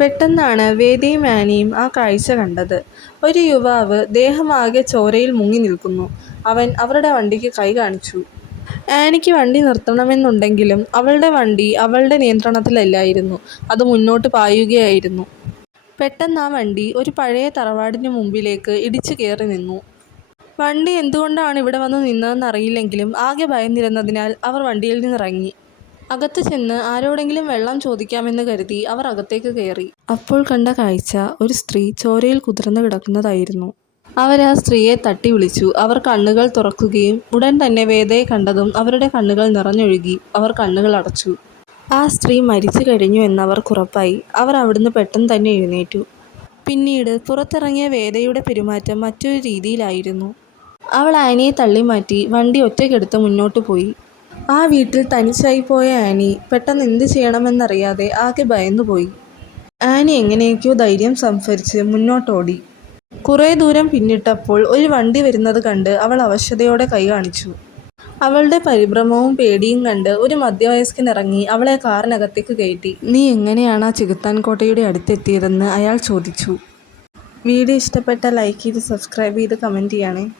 പെട്ടെന്നാണ് വേദയും ആനിയും ആ കാഴ്ച കണ്ടത്. ഒരു യുവാവ് ദേഹമാകെ ചോരയിൽ മുങ്ങി നിൽക്കുന്നു. അവൻ അവരുടെ വണ്ടിക്ക് കൈ കാണിച്ചു. ആനിക്ക് വണ്ടി നിർത്തണമെന്നുണ്ടെങ്കിലും അവളുടെ വണ്ടി അവളുടെ നിയന്ത്രണത്തിലല്ലായിരുന്നു. അത് മുന്നോട്ട് പായുകയായിരുന്നു. പെട്ടെന്ന് ആ വണ്ടി ഒരു പഴയ തറവാടിന് മുമ്പിലേക്ക് ഇടിച്ചു കയറി നിന്നു. വണ്ടി എന്തുകൊണ്ടാണ് ഇവിടെ വന്ന് നിന്നതെന്നറിയില്ലെങ്കിലും ആകെ ഭയന്നിരുന്നതിനാൽ അവർ വണ്ടിയിൽ നിന്നിറങ്ങി. അകത്ത് ചെന്ന് ആരോടെങ്കിലും വെള്ളം ചോദിക്കാമെന്ന് കരുതി അവർ അകത്തേക്ക് കയറി. അപ്പോൾ കണ്ട കാഴ്ച ഒരു സ്ത്രീ ചോരയിൽ കുതിർന്നു കിടക്കുന്നതായിരുന്നു. അവരാ സ്ത്രീയെ തട്ടി വിളിച്ചു. അവർ കണ്ണുകൾ തുറക്കുകയും ഉടൻ തന്നെ വേദയെ കണ്ടതും അവരുടെ കണ്ണുകൾ നിറഞ്ഞൊഴുകി. അവർ കണ്ണുകൾ അടച്ചു. ആ സ്ത്രീ മരിച്ചു കഴിഞ്ഞു എന്നവർക്ക് ഉറപ്പായി. അവർ അവിടുന്ന് പെട്ടെന്ന് തന്നെ എഴുന്നേറ്റു. പിന്നീട് പുറത്തിറങ്ങിയ വേദയുടെ പെരുമാറ്റം മറ്റൊരു രീതിയിലായിരുന്നു. അവൾ ആനിയെ തള്ളിമാറ്റി വണ്ടി ഒറ്റയ്ക്കെടുത്ത് മുന്നോട്ട് പോയി. ആ വീട്ടിൽ തനിച്ചായി പോയ ആനി പെട്ടെന്ന് എന്ത് ചെയ്യണമെന്നറിയാതെ ആകെ ഭയന്നുപോയി. ആനി എങ്ങനെയൊക്കെയോ ധൈര്യം സംഭരിച്ച് മുന്നോട്ടോടി. കുറേ ദൂരം പിന്നിട്ടപ്പോൾ ഒരു വണ്ടി വരുന്നത് കണ്ട് അവൾ അവശതയോടെ കൈ കാണിച്ചു. അവളുടെ പരിഭ്രമവും പേടിയും കണ്ട് ഒരു മധ്യവയസ്കൻ ഇറങ്ങി അവളെ കാറിനകത്തേക്ക് കയറ്റി. "നീ എങ്ങനെയാണ് ആ ചെകുത്താൻ കോട്ടയുടെ അടുത്തെത്തിയതെന്ന്?" അയാൾ ചോദിച്ചു. വീഡിയോ ഇഷ്ടപ്പെട്ടാൽ ലൈക്ക് ചെയ്ത് സബ്സ്ക്രൈബ് ചെയ്ത് കമൻറ്റ് ചെയ്യണേ.